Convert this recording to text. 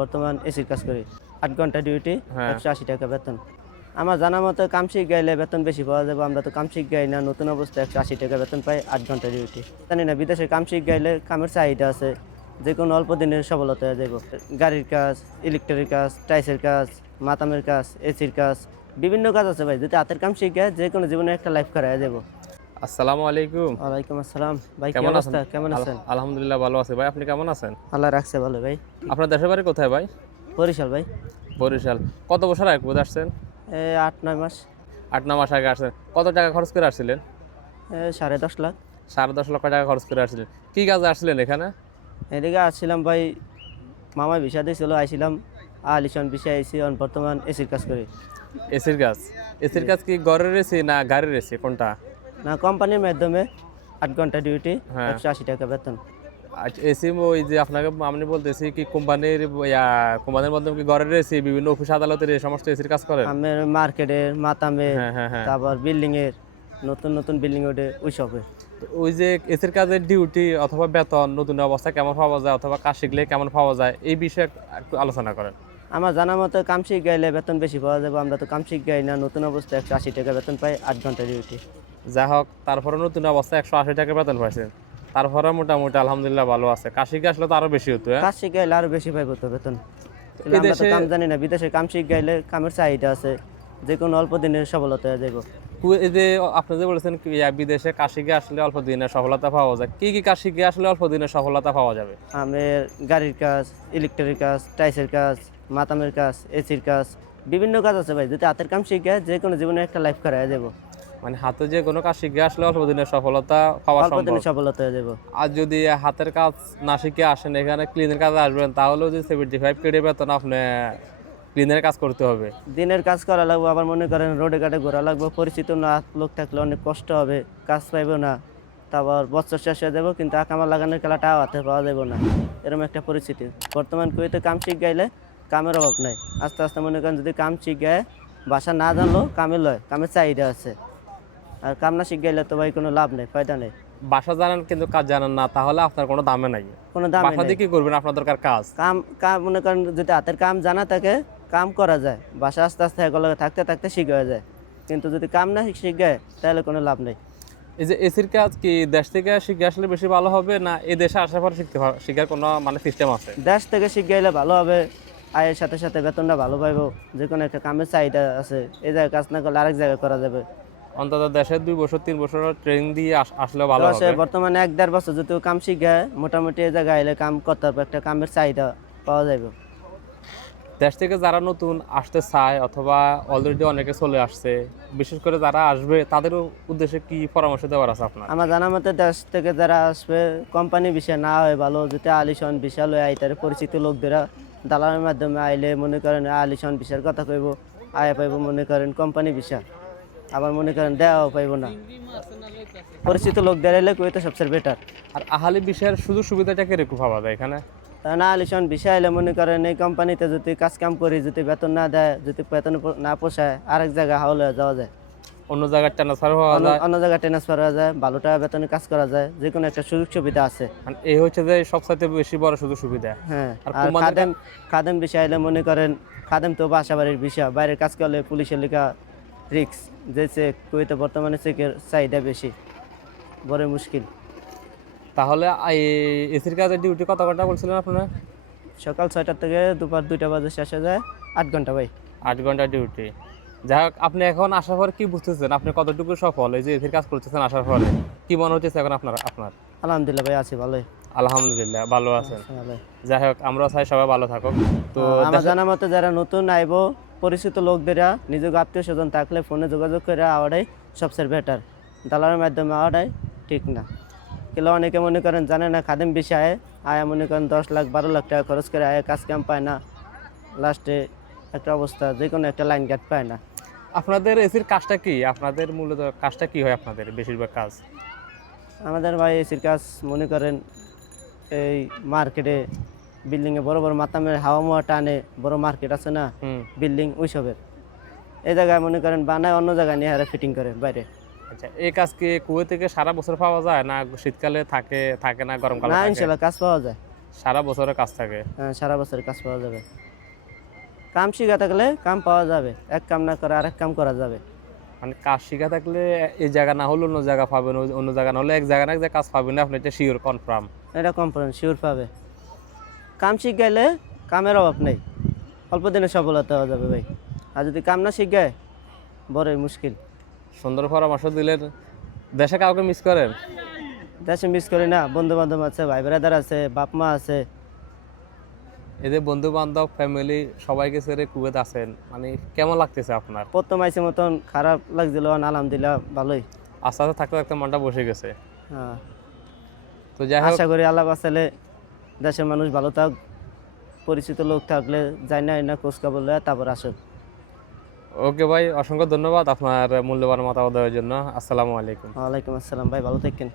বর্তমান এসির কাজ করি। ৮ ঘন্টা ডিউটি, হ্যাঁ। ১৮০ টাকা বেতন। আমার জানা মতো কাম শিখ গাইলে বেতন বেশি পাওয়া যাবে। আমরা তো কাম শিখ গাই না, নতুন অবস্থায় ১৮০ টাকা বেতন পাই ৮ ঘন্টা ডিউটি। জানি না বিদেশে কাম শিখ গাইলে কামের চাহিদা আছে, যে কোনো অল্প দিনের সফলতা হয়ে যাব। গাড়ির কাজ, ইলেকট্রিক কাজ, টাইসের কাজ, মাতামের কাজ, এসির কাজ, বিভিন্ন কাজ আছে ভাই। যদি হাতের কাম শিখ গায় যে কোনো জীবনে একটা লাইফ করা যাব। আসসালামু আলাইকুম। ওয়ালাইকুম আসসালাম ভাই, কি কেমন আছেন? অবস্থা? কেমন আছেন? আলহামদুলিল্লাহ ভালো আছি ভাই। আপনি কেমন আছেন? আল্লাহ রাখছে ভালো ভাই। আপনার দেশের বাড়ি কোথায় ভাই? বরিশাল ভাই। বরিশাল। কত বছর আগে কোথায় আসছেন? ৮-৯ মাস। ৮-৯ মাস আগে আসছেন। কত টাকা খরচ করে আসছিলেন? ১০.৫ লাখ। ১০.৫ লক্ষ টাকা খরচ করে আসছিলেন। কি কাজে আসছিলেন এখানে? এদিকে আসছিলাম ভাই, মামাই ভিসা দিয়েছিল, আইছিলাম। আলিশান ভিসা আইছি, বর্তমান এসির কাজ করি। এসির কাজ। এসির কাজ কি ঘরের এসি না গাড়ির এসি কোনটা? না, কোম্পানির মাধ্যমে ৮ ঘন্টা ডিউটি, হ্যাঁ। ১৮০ টাকা বেতন। আচ্ছা, এসি ওই যে আপনাকে আমি বলতেছি কি কোম্পানির মাধ্যমে কি ঘরের এসি বিভিন্ন অফিস আদালতের এই সমস্ত এসির কাজ করেন? আমের মার্কেটের, মাতামে, হ্যাঁ হ্যাঁ হ্যাঁ। তারপর বিল্ডিং এর, নতুন নতুন বিল্ডিং ওঠে ওই সবে। তো ওই যে এসির কাজের ডিউটি অথবা বেতন নতুন অবস্থা কেমন পাওয়া যায় অথবা কাজ শিখলে কেমন পাওয়া যায় এই বিষয়ে একটু আলোচনা করেন। আমার জানা মতো কাম শিখ গাইলে বেতন বেশি পাওয়া যাবে। আমরা তো কাম শিখ গাই না, নতুন অবস্থায় ১৮০ টাকা বেতন পাই ৮ ঘন্টা ডিউটি। যা হোক, তারপরে নতুন অবস্থা ১৮০ টাকা বেতন পাইছেন, তারপরে মোটামুটি আলহামদুলিল্লাহ ভালো আছে। কাজ শিখে আসলে তো আরো বেশি হতো। হ্যাঁ, কাজ শিখ গাইলে আরো বেশি পাইবো তো বেতন। কিন্তু আমরা তো বিদেশে কাম জানি না। বিদেশে কাম শিখ গাইলে কামের চাহিদা আছে, যে কোনো অল্প দিনের সফলতা হয়ে যাব। এই যে আপনি যে বলেছেন কি বিদেশে কাজ শিখে আসলে অল্প দিনের সফলতা পাওয়া যায়, কি কি কাজ শিখে আসলে অল্প দিনের সফলতা পাওয়া যাবে? আমের গাড়ির কাজ, ইলেকট্রিক কাজ, টাইসের কাজ, মাতামের কাজ, এসির কাজ, বিভিন্ন কাজ আছে ভাই। যদি হাতের কাম শিখে যে কোনো জীবনে একটা লাইফ করা যাব। মানে হাতে যে কোনো কাজ শিখে আসলে অল্প দিনের সফলতা পাওয়া অল্প সম্ভব। দিনে সফলতা হয়ে যাব। আর যদি হাতের কাজ না শিখে আসেন এখানে ক্লিনের কাজে আসবেন, তাহলেও যে 75 কেটে বেতন আপনি ক্লিনের কাজ করতে হবে। দিনের কাজ করা লাগবে, আবার মনে করেন রোডে ঘাটে ঘোরা লাগবে। পরিচিত না লোক থাকলে অনেক কষ্ট হবে, কাজ পাইব না। তারপর বছর শেষ হয়ে যাবো, কিন্তু আকামা লাগানোর খেলাটা হাতে পাওয়া যাব না, এরকম একটা পরিস্থিতি। বর্তমান কুয়েতে কাম শিখ গাইলে কামের অভাব নাই। আস্তে আস্তে মনে করেন যদি কাম শিখ গায়ে বাসা না জানলো কামে লয়, কামের চাহিদা আছে। আর কাম না শিখ গাইলে তো ভাই কোনো লাভ নেই, ফায়দা নেই। বাসা জানেন কিন্তু কাজ জানেন না, তাহলে আপনার কোনো দামে নাই। কোনো দামই বাসা নেই। দিয়ে কি করবেন? আপনার দরকার কাজ। কাম কাম মনে করেন যদি হাতের কাম জানা থাকে, কাম করা যায়। বাসা আস্তে আস্তে একলগে থাকতে থাকতে শিখে হয়ে যায়। কিন্তু যদি কাম না শিখে তাহলে কোনো লাভ নেই। এই যে এসির কাজ কি দেশ থেকে শিখে আসলে বেশি ভালো হবে, না এই দেশে আসার পর শিখার কোনো মানে সিস্টেম আছে? দেশ থেকে শিখে গেলে ভালো হবে। আয়ের সাথে সাথে বেতনটা ভালো পাইবো। যে কোনো একটা কামের চাহিদা আছে, এই জায়গায় কাজ না করলে আরেক জায়গায় করা যাবে। অন্তত দেশে 2 বছর 3 বছর ট্রেনিং দিয়ে আসলে ভালো হবে। বর্তমানে ১-১.৫ বছর যদি কাম শিখে মোটামুটি এই জায়গায় এলে কাম করতে হবে, একটা কামের চাহিদা পাওয়া যাবে। দেশ থেকে যারা নতুন আসতে চায় অথবা অলরেডি অনেকে চলে আসছে, বিশেষ করে যারা আসবে তাদের উদ্দেশ্যে কি পরামর্শ দেওয়ার আছে আপনার? আমার জানা মতে দেশ থেকে যারা আসবে কোম্পানি বিষয় না হয় ভালো, যদি আলিশান বিশাল হয়ে আইতারে পরিচিত লোকদেরা দালালের মাধ্যমে আইলে মনে করেন আলিশান বিশার কথা কইব, আয় পাইব মনে করেন কোম্পানি বিষয়। আবার মনে করেন দেওয়াও পাইব না। পরিচিত লোকদের এলে কুয়েতে সবচেয়ে বেটার। আর আহালি বিষয়ের সুযোগ সুবিধাটা কিরকম পাওয়া যায় এখানে? তা না আলিশান বিষয় এলে মনে করেন এই কোম্পানিতে যদি কাজ কাম করি, যদি বেতন না দেয়, যদি বেতন না পোষায়, আরেক জায়গায় হাওলে যাওয়া যায়। অন্য জায়গায় ট্রান্সফার হওয়া যায়। অন্য জায়গায় ট্রান্সফার হওয়া যায়, ভালো টাকা বেতনে কাজ করা যায়, যে কোনো একটা সুযোগ সুবিধা আছে। মানে এই হচ্ছে যে সবচাইতে বেশি বড় সুযোগ সুবিধা। হ্যাঁ। আর আর খাদেম বিষয় এলে মনে করেন খাদেম তো বাসা বাড়ির বিষয়, বাইরের কাজ করলে পুলিশের লেখা রিক্স, যে চেক কুয়েতে বর্তমানে চেকের চাহিদা বেশি, বড় মুশকিল। তাহলে এসির কাজের ডিউটি কত ঘন্টা বলছিলেন আপনারা? সকাল ৬টা থেকে দুপুর ২টা বাজে শেষ হয়ে যায়, ৮ ঘন্টা ভাই। 8 ঘন্টা ডিউটি। যাই হোক, আপনি এখন আসার পর কি বুঝতেছেন? আপনি কতটুকু সফল এই যে এসির কাজ করতেছেন আসার পরে? কি মনে হচ্ছে এখন আপনার? আলহামদুলিল্লাহ ভাই, আছি ভালোই। আলহামদুলিল্লাহ ভালো আছেন। ভালোই। যাই হোক, আমরা চাই সবাই ভালো থাকুক। তো আমার জানা মতে যারা নতুন আইব, পরিচিত লোকদেরা নিজের আত্মীয় স্বজন থাকলে ফোনে যোগাযোগ করে আওয়াটাই সবচেয়ে বেটার। দালালের মাধ্যমে আওয়াটাই ঠিক না। কিন্তু অনেকে মনে করেন জানে না খাদেম বিষয়ে আয়া মনে করেন ১০ লাখ ১২ লাখ টাকা খরচ করে আয়া কাজ কাম পায় না, লাস্টে একটা অবস্থা যে কোনো একটা লাইন গার্ড পায় না। আপনাদের এসির কাজটা কি? আপনাদের মূলত কাজটা কি হয় আপনাদের বেশিরভাগ কাজ? আমাদের ভাই এসির কাজ মনে করেন এই মার্কেটে, বিল্ডিংয়ে বড় বড় মাতামের হাওয়া মোয়া টানে, বড় মার্কেট আছে না বিল্ডিং, ওইসবের এই জায়গায় মনে করেন বানায়, অন্য জায়গায় নিয়ে হারে ফিটিং করে বাইরে। আচ্ছা, এই কাজ কি কুয়েত থেকে সারা বছর পাওয়া যায়, না শীতকালে থাকে না গরমকালে না, থাকে? ইনশাল্লাহ কাজ পাওয়া যায়। সারা বছরের কাজ থাকে। সারা বছর কাজ পাওয়া যাবে। কাম শিখা থাকলে কাম পাওয়া যাবে, এক কাম না করে আরেক কাম করা যাবে। মানে কাজ শিখা থাকলে এই জায়গা না হলে অন্য জায়গা পাবেন, অন্য জায়গা না হলে এক জায়গা না এক জায়গায় কাজ পাবেন না, আপনি এটা শিওর কনফার্ম। এটা কনফারেন্স শিওর পাবে। কাম শিখ গেলে কামের অভাব নেই, অল্প দিনে সফলতা হওয়া যাবে ভাই। আর যদি কাম না শিখ গায় বড়ই মুশকিল। সুন্দর পরামর্শ দিলেন। দেশে কাউকে মিস করেন? দেশে মিস করি না, বন্ধু বান্ধব আছে, ভাই ব্রাদার আছে, বাপ মা আছে। এদের বন্ধু বান্ধব ফ্যামিলি সবাইকে ছেড়ে কুয়েত আছেন, মানে কেমন লাগতেছে আপনার? প্রথম আইসে মতন খারাপ লাগছিল, আলহামদুলিল্লাহ ভালোই। আস্তে আস্তে থাকতে থাকতে মনটা বসে গেছে। হ্যাঁ, তো যাই হোক, আশা করি আল্লাহ বাঁচালে দেশের মানুষ ভালো থাক, পরিচিত লোক থাকলে যাই না খোঁজ খবর লয় তারপর আসুক। ওকে ভাই, অসংখ্য ধন্যবাদ আপনার মূল্যবান মতামত দেওয়ার জন্য। আসসালামু আলাইকুম। ওয়ালাইকুম আসসালাম ভাই, ভালো থাকেন।